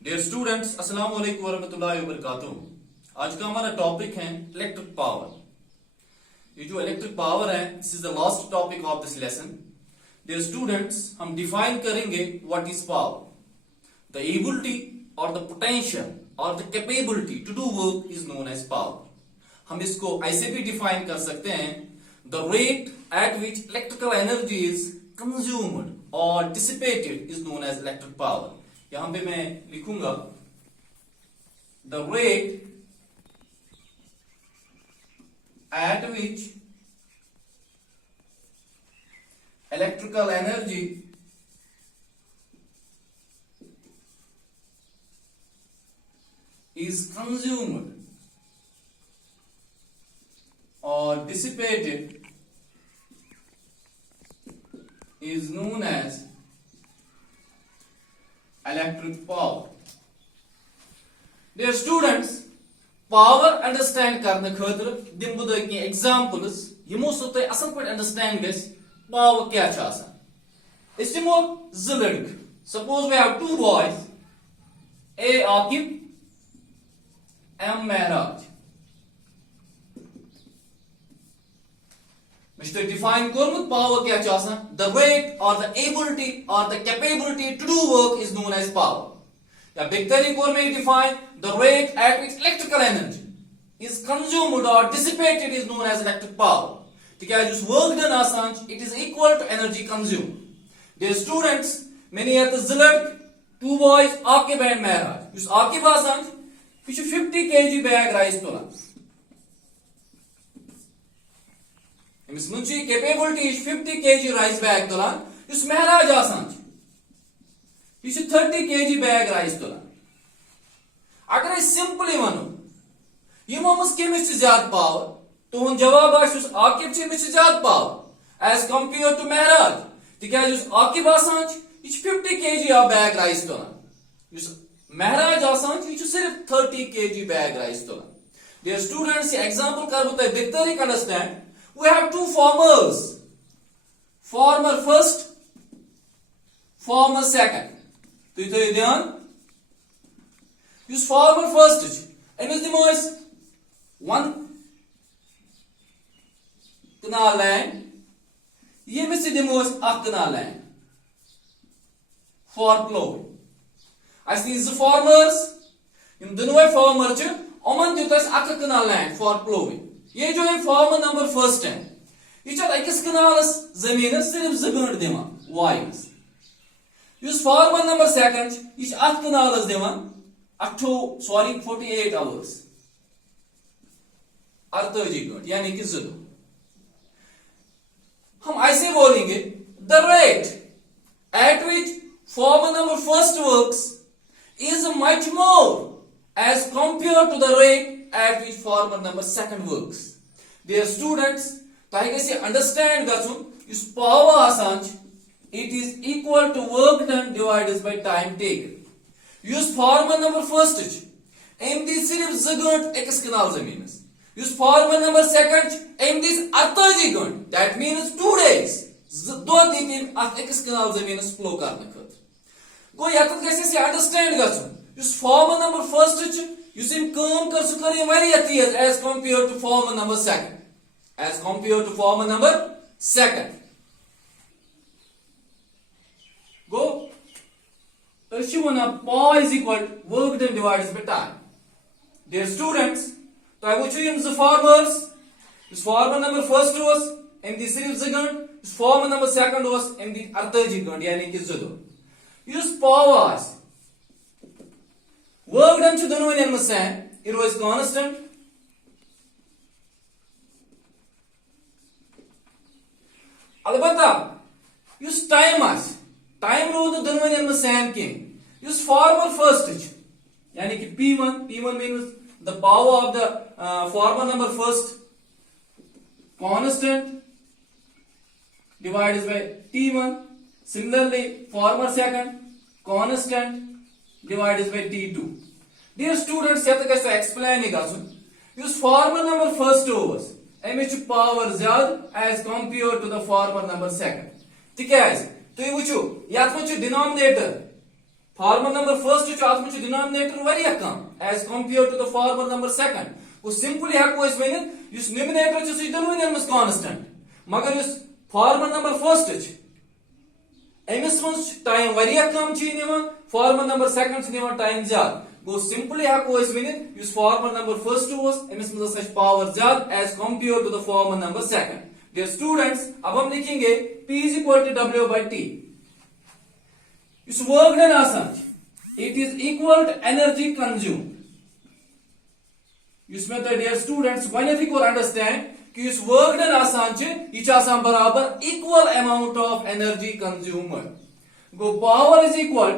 Dear students, अस्सलाम वालेकुम वरहमतुल्लाहि वबरकातुहू। आज का हमारा टॉपिक है इलेक्ट्रिक पावर। ये जो इलेक्ट्रिक पावर है, this is the last topic of this lesson. Dear students, हम डिफाइन करेंगे what is power. The ability और द पोटेंशियल और the capability to do work is known as power. हम इसको ऐसे भी डिफाइन कर सकते हैं, the rate at which electrical energy is consumed और dissipated is known as electric power. यहां पे मैं लिखूंगा the rate at which electrical energy is consumed or dissipated is known as electric power. Dear students, power understand करने खतर दिम बह तह कह एग्जाम्पल्स यमो सो तह असल पे अंडरस्टैंड गस पावर क्या छ आसान। इस दिमो ज लड़क, suppose we have two boys, A Akib M Mehraj. Mr. Define kormut power kya chasa? The rate or the ability or the capability to do work is known as power. Ya bektari korme define the rate at which electrical energy is consumed or dissipated is known as electric power. Tikya jus work done asan, it is equal to energy consumed. Dear students, many are the zilad, two boys, Akib and Mehraj. Jus Akib asan, 50 kg bag rice तुलान। अमिस मन capability 50 kg rice bag तुलान। युस महराज आसान 30 kg bag rice तुलान। अगर simply वनो यमो मस Cummins ज्यादा पावर, तुहन जवाब आस आकिब चेमिस ज्यादा power as compare to Mehraj. तिकाज युस आकिब आसान 50 kg बैग राइस तुलान, युस महराज आसान सिर्फ 30 kg बैग राइस तुलान। डियर स्टूडेंट्स, ये एग्जांपल कर बता बेहतरी understand. We have two farmers, farmer first, farmer second. तो ये ध्यान, युस फार्मर फर्स्ट अमिस दिमो 1 कनाल लैंड, यमिस दिमो 1 kanal land for ploughing. These farmers, इन दोनों फार्मर च ओमन दित 1 कनाल लैंड फॉर प्लोइंग। ये जो है फार्मर नंबर फर्स्ट है, ये 1 कनाल जमीन सिर्फ 2 घंटे दिवान वाइज। युस फार्मर नंबर सेकंड ये 8 कनाल दिवान 48 आवर्स 48 घंटे यानी कि 2। हम ऐसे बोलेंगे the rate at which farmer number first works is much more as compared to the rate at which farmer number second works. Dear students, ताकि से understand गचुन इस power आसान, it is equal to work done divided by time taken. use farmer number first एम दी सिर्फ 2 घंटे 1 कनाल जमीन। use farmer number second एम दी 48 घंटे, that means 2 days 2 दिन 1 कनाल जमीन फ्लो करने खतर। गो यतन गसे अंडरस्टैंड गचुन युस फार्मर नंबर फर्स्ट युस इन काम कर सु कर वारिया तेज as compare to farmer number second, as compare to farmer number second. गो अछि वना पा is equal work done divided by time. Dear students, तो आई वुचु इन द फार्मर्स, युस फार्मर नंबर फर्स्ट वाज इन दी सिर्फ 2 घंटे, युस फार्मर नंबर सेकंड वाज इन दी 48 घंटे यानी कि 2। Use powers. Work done to the noon same, it was constant. Albata, use time as. Time rule the noon same king. Use farmer first. Yani ki P1 means the power of the farmer number first constant divided by T1. Similarly, farmer second constant divided by T2. Dear students, यत गस explain गसुन युस farmer number first overs अमिच power ज्यादा as compared to the farmer number second। तिकाज तुम वुचु यत में denominator फार्मर नंबर फर्स्ट अत मे डिनोमिनेटर वारिया कम as compare to the farmer number second वो सिंपली हेको वन न्यूमिनेटर दोनों मज कांस्टेंट मगर फार्मर नंबर फर्स्ट अमिस मज टाइम वारिया कम फार्मर नंबर सेकंड टाइम ज्यादा गो सिंपली हेको वन फार्मर नंबर फर्स्ट अमिस मज पावर ज्यादा as compare to the farmer number second dear students अब हम लिखेंगे P is equal to W by T work done आसान it is equal to energy consume इसमें तो डियर स्टूडेंट्स गणित को अंडरस्टैंड कि इस वर्क डन आसान यह बराबर equal amount of energy consumer go power is equal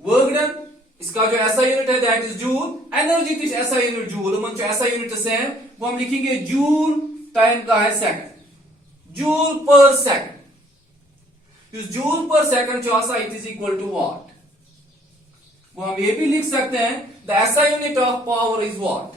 work done इसका जो ऐसा यूनिट है दैट इज जूल एनर्जी तो ऐसा यूनिट जूल मन ऐसा यूनिट सेम वो हम लिखेंगे जूल टाइम का है सेकंड जूल पर सेकंड जूल पर second it is equal to watt वो हम ये भी लिख सकते हैं द ऐसा unit of power is watt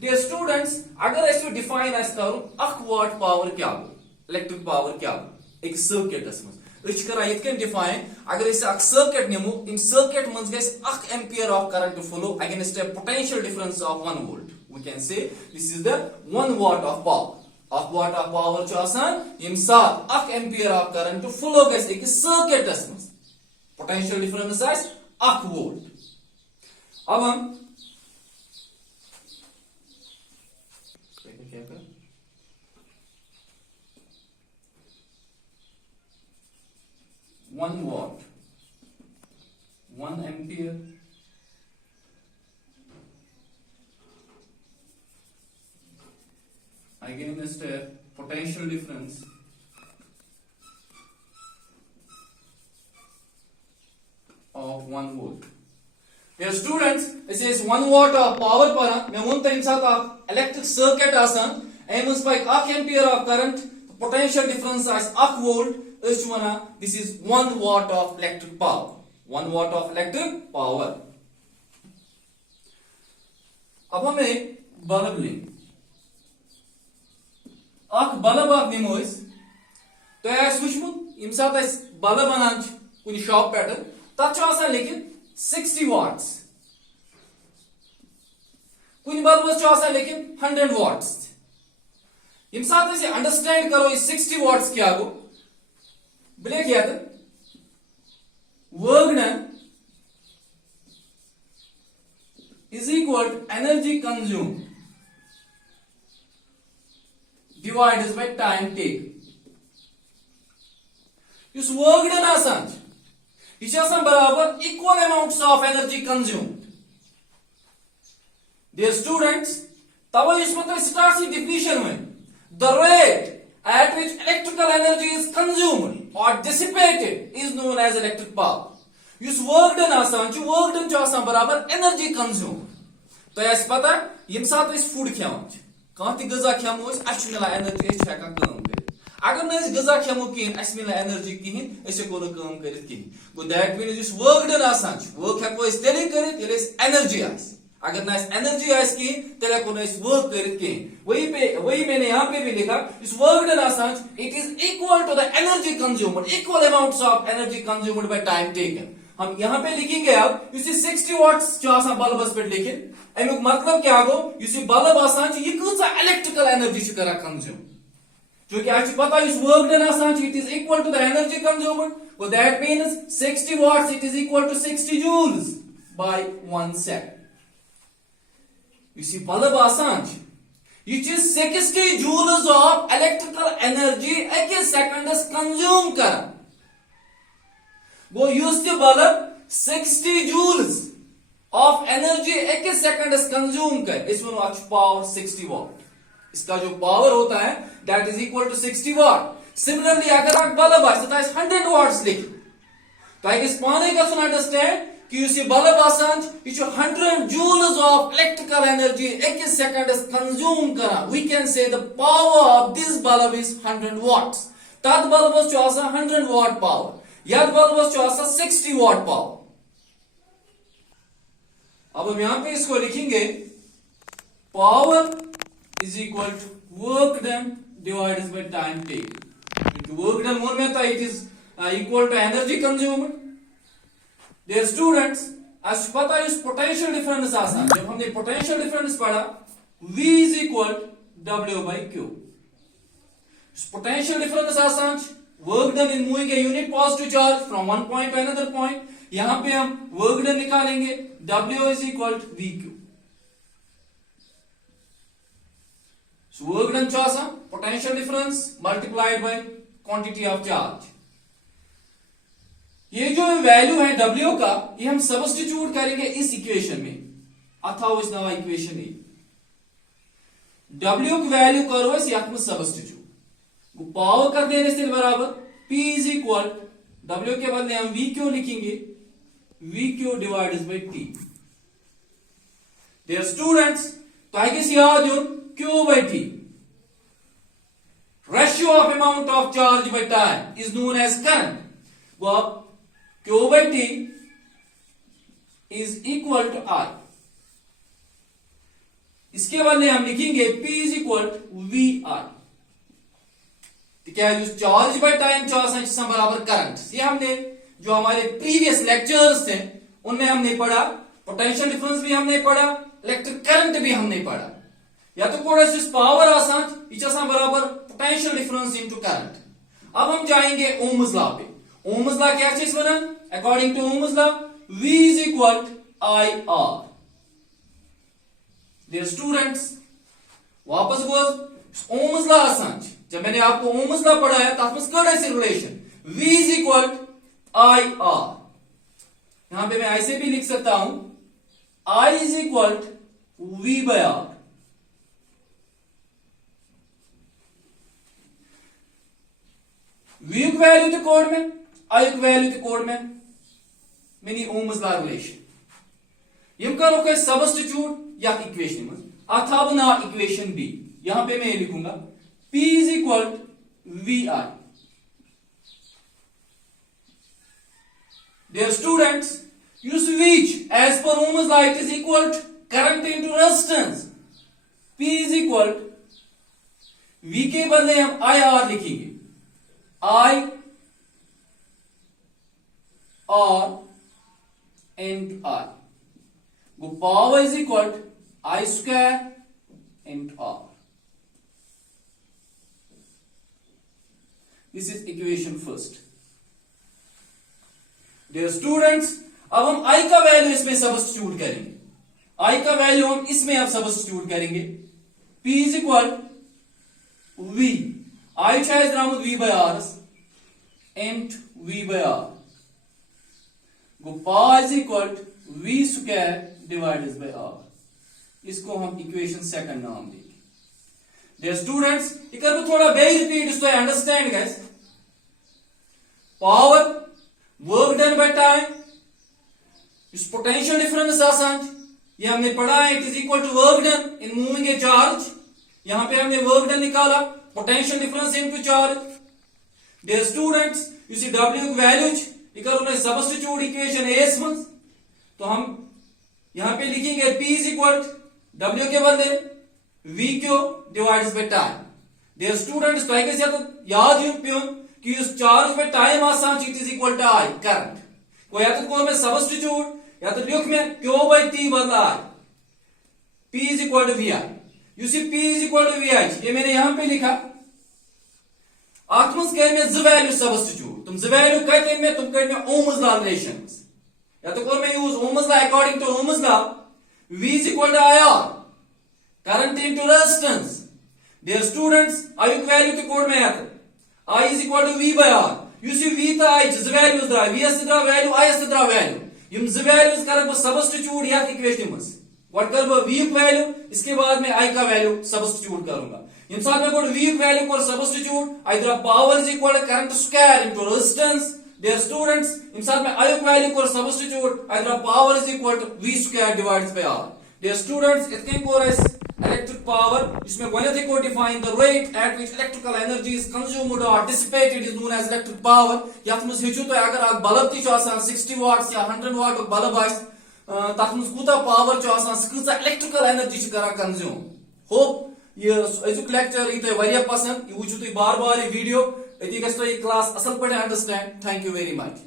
dear students अगर ऐसे डिफाइन करूं अख वॉट पावर क्या हो इलेक्ट्रिक पावर क्या हो एक सर्किटस मज कर डिफाइन अगर सर्किट निमो इन सर्किट मज गख ampere of current flow against a potential difference of 1 volt we can say this is the 1 watt of power अख वाट ऑफ पावर यम साथ अख एम्पियर ऑफ करंट फ्लो गि सर्किटस मज पोटेंशियल डिफरेंस अख वोल्ट अब हम 1 watt 1 ampere against a potential difference of 1 volt. Dear students, this is 1 watt of power पर मैं उन तक इंसान आप electric circuit आसान एमस पर 1 ampere of current potential difference as 1 volt इस वना this is 1 watt of electric power 1 watt of electric power. अब हम एक बल्ब लेंगे अख बल्ब आप निमो तो वुचमुत यम सात बल्ब अनान कुछ शॉप पे तथा लिखित 60 वाट्स कुछ बल्बस लिखित 100 वाट्स यम सात अंडरस्टैंड करो 60 वाट्स क्या गो ब्लेक या work done is equal to energy consume divided by time taken. This work done आसान यह बराबर equal amounts of energy consumed. Dear students, तब इसमें start सी definition में the rate at which electrical energy is consumed or dissipated is known as electric power. इस work done आसान work done बराबर energy consumed. तो ऐसे पता यम साथ इस food खाओ कह गजा खेमो मिला एनर्जी हेकान कर अगर न गजा खेमो कहें मिला एनर्जी कहें हेको कर गो that means work done work हेको तेल कर एनर्जी अगर न एनर्जी कहें तेल हेको वर्क कर वही मैंने यहाँ पे भी लिखा इस work done it is equal to the energy consumed equal amounts of energy consumed by time taken. हम यहाँ पे लिखेंगे अब 60 वाट्स बल्बस पे लिखे अमुक मतलब क्या गो बल्ब आसान यह इलेक्ट्रिकल एनर्जी करा कंज्यूम जो कि पता वर्क डन आसान it is equal to the energy consumed so that means 60 watts it is equal to 60 joules by 1 second. Bulb आसान यह 60 joules of electrical energy एक सेकंडस कंज्यूम कर गो बल्ब 60 joules of energy एक second consume कर इस power 60 वाट इसका जो power होता है that is equal to 60 watt. Similarly अगर आप बल्ब 100 वाट्स लिख तो पाने अंडरस्टैंड कि बल्ब आसान यह 100 joules of electrical energy एक सेकंड कंज्यूम कर we can say the power of this bulb is 100 watts. तथ बल्बस 100 watt पावर यथ बल्बस 60 watt पावर. अब हम यहां पे इसको लिखेंगे power is equal to work done divided by time taken. Work done मोर में था it is equal to energy consumed dear students, आज पता है इस पोटेंशियल डिफरेंस आसान, जब हमने पोटेंशियल डिफरेंस पढ़ा V is equal W by Q. Potential difference आसान, work done in moving a unit positive charge from one point to another point. यहां पे हम work done निकालेंगे, W is equal to VQ. So work done क्या आसान, potential difference multiplied by quantity of charge. ये जो value है W का, ये हम सब्स्टिट्यूट करेंगे इस इक्वेशन में, अथवा इस नवा इक्वेशन में W की वैल्यू करो इस यहां में सब्स्टिट्यूट, पावर कर देने से बराबर P इज इक्वल W के बदले हम VQ लिखेंगे, VQ divided by T. Dear students, तो आगे याद हो Q by T, ratio of amount of charge by time is known as current. वो Q by T is equal to I. इसके बदले हम लिखेंगे P is equal to VI. तो क्या है, चार्ज बाय टाइम चार्ज बराबर करंट. ये हमने जो हमारे प्रीवियस लेक्चर्स थे उनमें हमने पढ़ा, पोटेंशियल डिफरेंस भी हमने पढ़ा, इलेक्ट्रिक करंट भी हमने पढ़ा. या तो थोड़ा सा पावर आसान इच्छा बराबर पोटेंशियल डिफरेंस इनटू करंट. अब हम जाएंगे ओम्स लॉ पे. ओम्स लॉ क्या चीज बना, according to Ohm's law V is equal to IR. Dear students, वापस गो ओम्स लॉ आसान, जब मैंने आपको ओम्स लॉ पढ़ाया तब से relation V is equal to IR. यहां पे मैं ऐसे भी लिख सकता हूं I is equal to V by R. V की वैल्यू थे कोड में, I की वैल्यू थे कोड में, मिनी ओम्स लॉ रिलेशन. यम करो के सब्स्टिट्यूट या इक्वेशन में, अथवा ना इक्वेशन बी, यहां पे मैं लिखूंगा P is equal to VI. Dear students, use which as per Ohm's law it is equal to current into resistance. P is equal to V के बदले हम IR लिखेंगे, I R into R. वो power is equal to I square into R. This is equation first. Dear students, अब हम I का value इसमें substitute करेंगे. I का वैल्यू हम इसमें अब सब्स्टिट्यूट करेंगे. P is equal V. I चाहे द्रामुद V by R and V by R. Go power is equal to V square divided by R. इसको हम इक्वेशन सेकंड नाम देंगे. Dear students, इकर को थोड़ा बे रिपीट इसको understand guys. Power, work done by time, इस पोटेंशियल डिफरेंस आसान, ये हमने पढ़ा है, it is equal to work done in moving a charge. यहां पे हमने वर्क डन निकाला, potential difference into charge. Dear students, you see W की वैल्यूज इकर उन्हें सब्स्टिट्यूट इक्वेशन एस में, तो हम यहां पे लिखेंगे P इज इक्वल W के बदले VQ divided by time. Dear students, तो कैसे तो याद हो पियो कि उस चार्ज पे टाइम आसान it is equal to I current. को या तो को में सब्स्टिट्यूट या तो लिख में Q by T बदला I. P is equal to VI. You see P is equal to VI, ये मैंने यहां पे लिखा. आत्मस कह में ज वैल्यू सब्स्टिट्यूट, तुम ज वैल्यू कहते में तुम कहते में ओम्स लॉ रिलेशंस, या तो को में use Ohm's law. According to Ohm's law V is equal to IR, current into resistance. Dear students, I की वैल्यू के कोड में आता, I is equal to V by R. You see V था I, ज values द्रा, V से द्रा value, I से द्रा value. यम ज values कर बस सब्स्टिट्यूट या इक्वेशन में. व्हाट कर V की वैल्यू, इसके बाद में I का वैल्यू सब्स्टिट्यूट करूंगा. इन साथ में कोड V की वैल्यू को सब्स्टिट्यूट, I द्रा power is equal to current square into resistance. Dear students, इन साथ में I की वैल्यू को सब्स्टिट्यूट, I द्रा power is equal to V square divided by R. Dear students, it can go as electric power, जिसमें गणित को define the rate at which electrical energy is consumed or dissipated is known as electric power. यात मुझे हिचू तो अगर आप bulb ती चाहसान 60 watts या 100 वाट बल्ब आस, तथ मुझ कूता पावर चाहसान स्कूता electrical energy करा consume. Hope ये अजुक लेक्चर इते वारिया पसंद, ये वुचु तो बार-बार ये वीडियो, इति गस्तो ये क्लास असल पढ़े understand. Thank you very much.